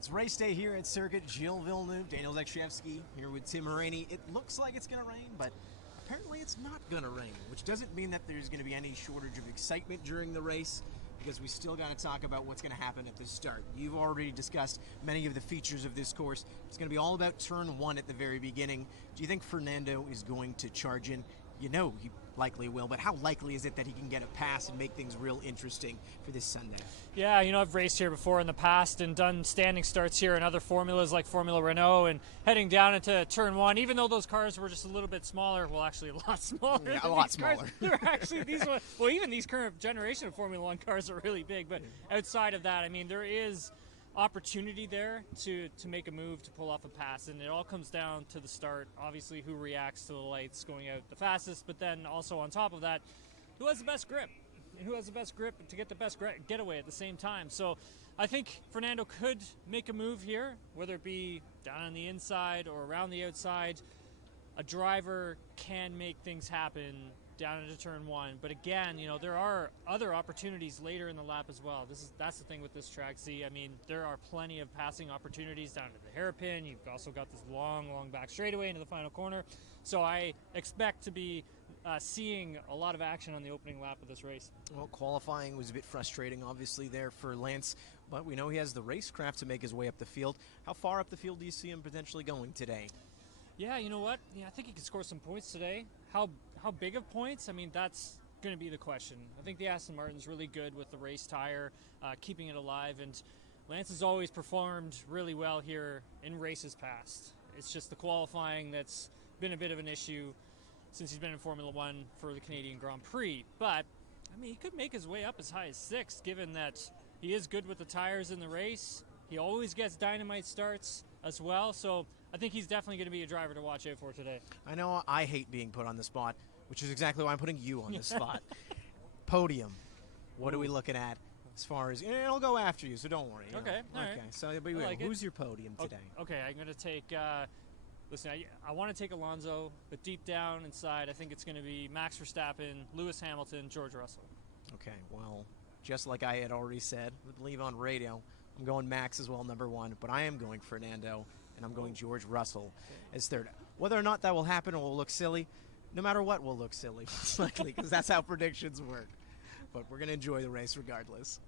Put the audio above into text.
It's race day here at Circuit. Gilles Villeneuve, Daniel Zakrzewski here with Tim Hauraney. It looks like it's going to rain, but apparently it's not going to rain, which doesn't mean that there's going to be any shortage of excitement during the race, because we still got to talk about what's going to happen at the start. You've already discussed many of the features of this course. It's going to be all about turn one at the very beginning. Do you think Fernando is going to charge in? You know he likely will, but how likely is it that he can get a pass and make things real interesting for this Sunday? Yeah, I've raced here before in the past and done standing starts here in other formulas like Formula Renault, and heading down into turn one, even though those cars were just a little bit smaller, well, actually a lot smaller. Yeah, a lot smaller. They're actually these ones, well, even these current generation of Formula One cars are really big, but outside of that, there is opportunity there to make a move, to pull off a pass, and it all comes down to the start. Obviously, who reacts to the lights going out the fastest, but then also on top of that, who has the best grip, and who has the best grip to get the best getaway at the same time. So I think Fernando could make a move here, whether it be down on the inside or around the outside. A driver can make things happen down into turn one, but again, there are other opportunities later in the lap as well. That's the thing with this track. There are plenty of passing opportunities down to the hairpin. You've also got this long back straightaway into the final corner. So I expect to be seeing a lot of action on the opening lap of this race. Well, qualifying was a bit frustrating, obviously, there for Lance, but we know he has the racecraft to make his way up the field. How far up the field do you see him potentially going today? Yeah, you know what? Yeah, I think he could score some points today. How big of points? That's going to be the question. I think the Aston Martin's really good with the race tire, keeping it alive, and Lance has always performed really well here in races past. It's just the qualifying that's been a bit of an issue since he's been in Formula One for the Canadian Grand Prix. But, he could make his way up as high as 6th, given that he is good with the tires in the race. He always gets dynamite starts as well, so I think he's definitely going to be a driver to watch out for today. I know I hate being put on the spot, which is exactly why I'm putting you on the spot. Podium. What are we looking at as far as... I'll go after you, so don't worry. Okay, all right. Okay, so who's your podium today? Okay, I'm going to take... listen, I want to take Alonso, but deep down inside, I think it's going to be Max Verstappen, Lewis Hamilton, George Russell. Okay, well, just like I had already said, I believe on radio, I'm going Max as well, number 1, but I am going Fernando, and I'm going George Russell as 3rd. Whether or not that will happen or will look silly, no matter what will look silly, most likely, because that's how predictions work. But we're going to enjoy the race regardless.